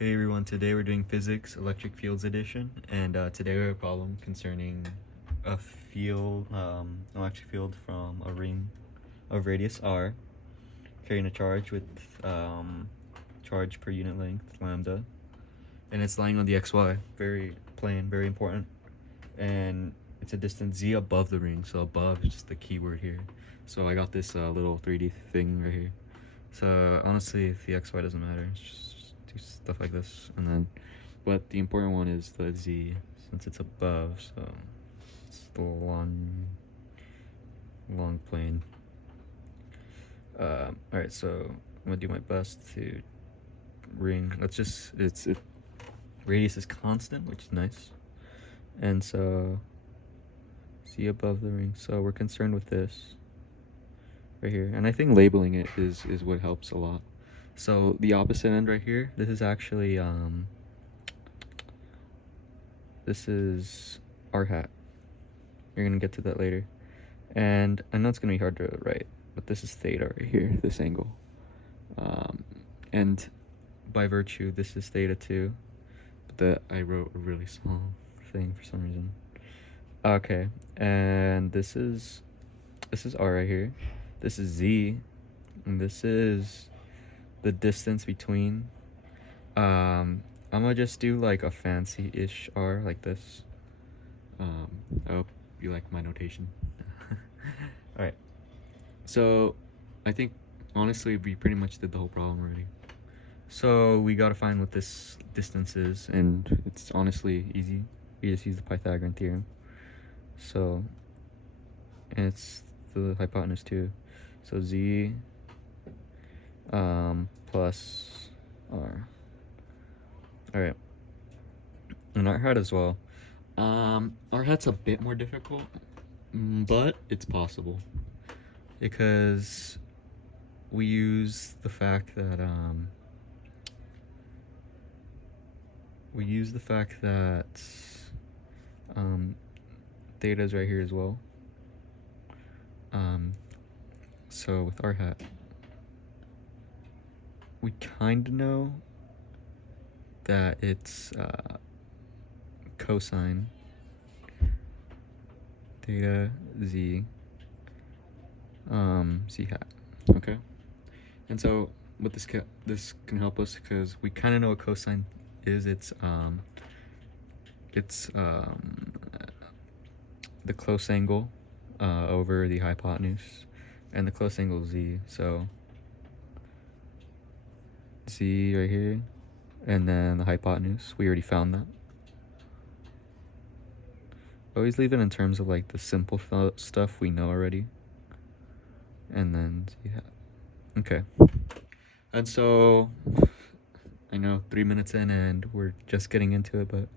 Hey everyone, today we're doing Physics Electric Fields Edition, and today we have a problem concerning a field, electric field from a ring of radius r, carrying a charge with charge per unit length, lambda, and it's lying on the xy, very plain, very important, and it's a distance z above the ring, so above is just the key word here. So I got this little 3D thing right here. So honestly, if the xy doesn't matter, just do stuff like this, and then, but the important one is the z, since it's above, so it's the long plane. All right, so I'm gonna do my best to ring. Radius is constant, which is nice, and so z above the ring. So we're concerned with this right here, and I think labeling it is what helps a lot. So the opposite end right here, this is actually this is r hat. You're gonna get to that later, and I know it's gonna be hard to write, but this is theta right here, this angle, and by virtue this is theta too, but that I wrote a really small thing for some reason. Okay, and this is r right here, this is z, and this is the distance between. I'm gonna just do like a fancy-ish r like this. I hope you like my notation. All right, so I think honestly we pretty much did the whole problem already. So we gotta find what this distance is, and it's honestly easy. We just use the Pythagorean theorem. So, and it's the hypotenuse too. So z plus r. All right, and r hat as well. R hat's a bit more difficult, but it's possible because we use the fact that theta is right here as well. So with r hat, we kind of know that it's cosine theta z z hat. Okay, and so what this can help us, because we kind of know what cosine is. It's the close angle over the hypotenuse, and the close angle is z. So z right here, and then the hypotenuse, we already found that. Always leave it in terms of like the simple stuff we know already, and then yeah, okay. And so I know 3 minutes in and we're just getting into it, but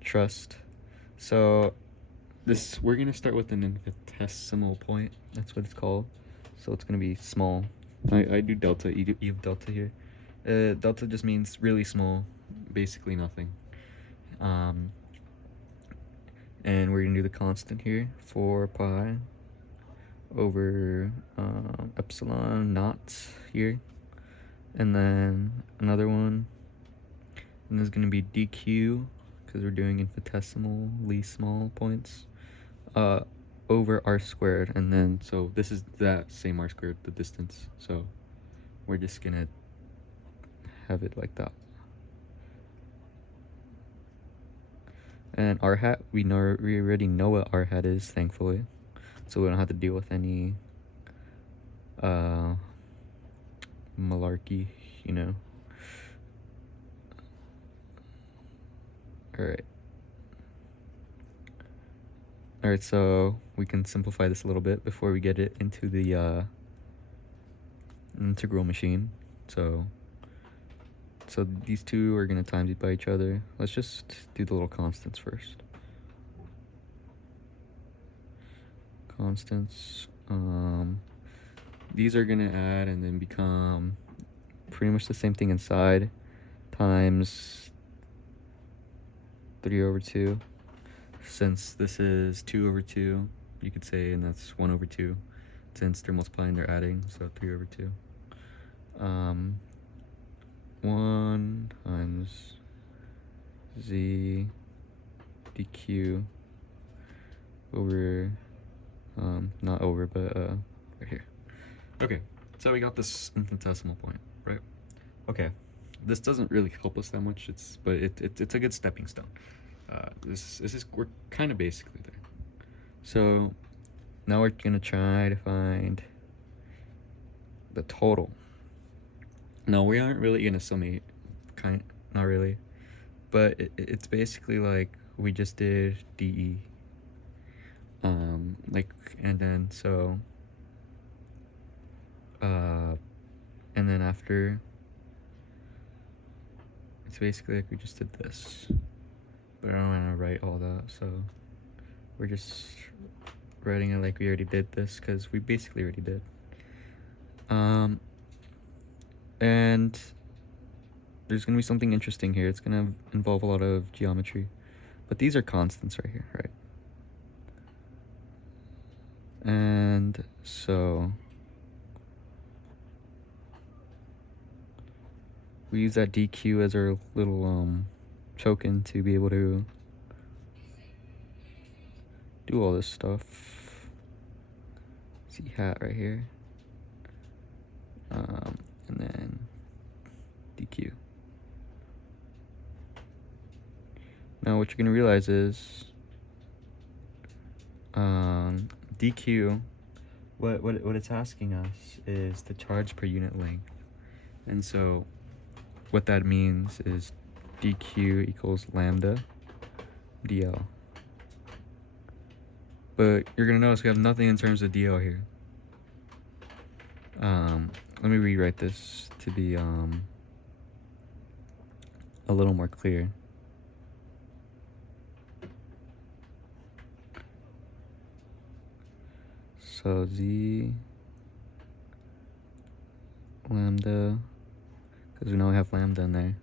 trust. So we're gonna start with an infinitesimal point. That's what it's called. So it's gonna be small. I do delta. You have delta here. Delta just means really small, basically nothing. And we're gonna do the constant here, 4 pi over epsilon naught here, and then another one, and this is gonna be dq, because we're doing infinitesimally small points, over r squared, and then so this is that same r squared, the distance, so we're just gonna have it like that. And r hat, we already know what r hat is, thankfully, so we don't have to deal with any malarkey, you know. All right, so we can simplify this a little bit before we get it into the integral machine. So these two are gonna times by each other. Let's just do the little constants first. Constants, these are gonna add and then become pretty much the same thing inside, times 3 over 2. Since this is 2 over 2, you could say, and that's 1 over 2. Since they're multiplying, they're adding, so 3 over 2. 1 times z dq over, not over, but right here. Okay, so we got this infinitesimal point, right? Okay, this doesn't really help us that much, but it's a good stepping stone. We're kind of basically there. So now we're gonna try to find the total. No, we aren't really gonna summate, not really, but it's basically like we just did DE. Like, and then so, and then after, it's basically like we just did this, but I don't want to write all that, so we're just writing it like we already did this, because we basically already did. And there's gonna be something interesting here. It's gonna involve a lot of geometry, but these are constants right here, right? And so we use that dq as our little token to be able to do all this stuff. Z hat right here, and then dq. Now what you're gonna realize is dq, what it's asking us is the charge per unit length, and so what that means is dq equals lambda dl. But you're gonna notice we have nothing in terms of dl here. Let me rewrite this to be a little more clear. So z lambda, because we know we have lambda in there.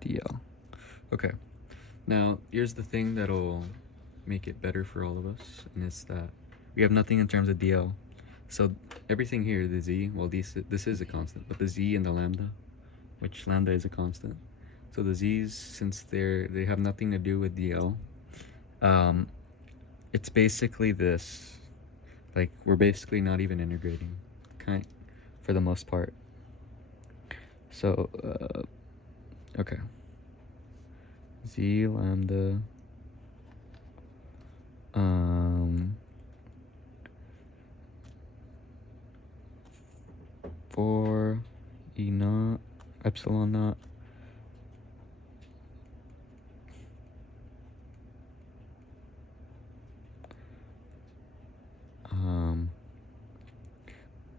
DL. Okay. Now, here's the thing that'll make it better for all of us, and it's that we have nothing in terms of DL. So everything here, the z, well, this is a constant, but the z and the lambda, which lambda is a constant. So the z's, since they have nothing to do with DL, it's basically this. Like, we're basically not even integrating, for the most part. So, okay. Z lambda, 4 E naught epsilon naught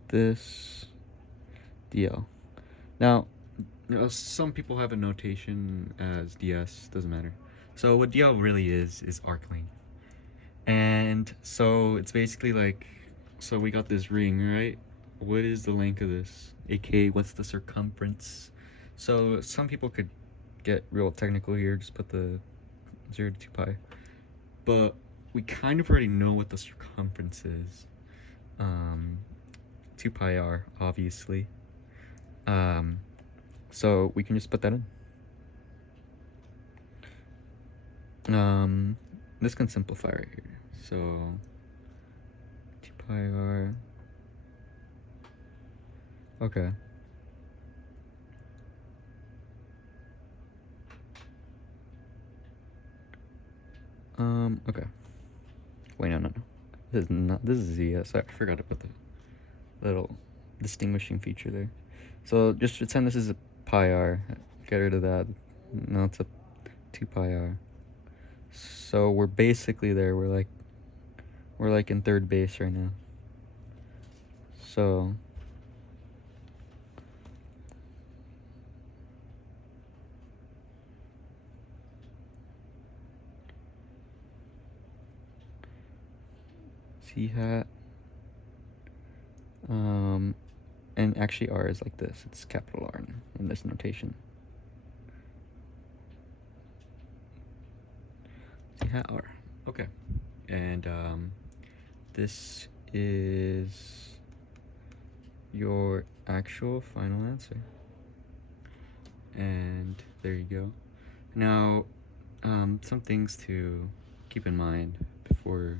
this DL. Now, some people have a notation as DS, doesn't matter. So what DL really is arc length. And so it's basically like, so we got this ring, right? What is the length of this? AKA, what's the circumference? So some people could get real technical here, just put the 0 to 2 pi. But we kind of already know what the circumference is. 2 pi r, obviously. So we can just put that in. This can simplify right here. So 2 pi r. Okay. Okay. Wait, no. This is z. Sorry, I forgot to put the little distinguishing feature there. So just pretend this is a pi r. Get rid of that. Now it's a 2 pi r. So we're basically there. We're like in third base right now. So z hat, and actually r is like this. It's capital R in this notation. Z hat r. Okay. And this is your actual final answer. And there you go. Now, some things to keep in mind before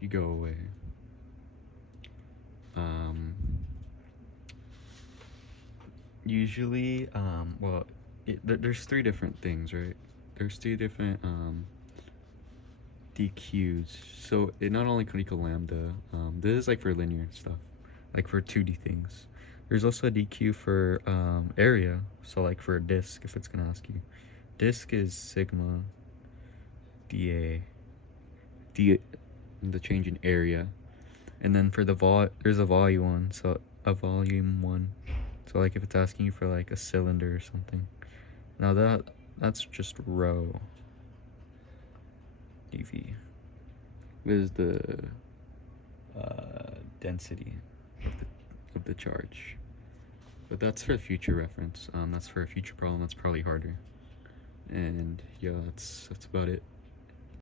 you go away. Usually, well, there's three different things, right? There's three different DQs. So it not only can equal lambda, this is like for linear stuff, like for 2D things. There's also a DQ for area, so like for a disk, if it's gonna ask you. Disk is sigma dA, the change in area. And then for the there's a volume one, so a volume one. So like if it's asking you for like a cylinder or something. Now that's just rho dV. Is the density of the charge. But that's for future reference. That's for a future problem that's probably harder. And yeah, that's about it.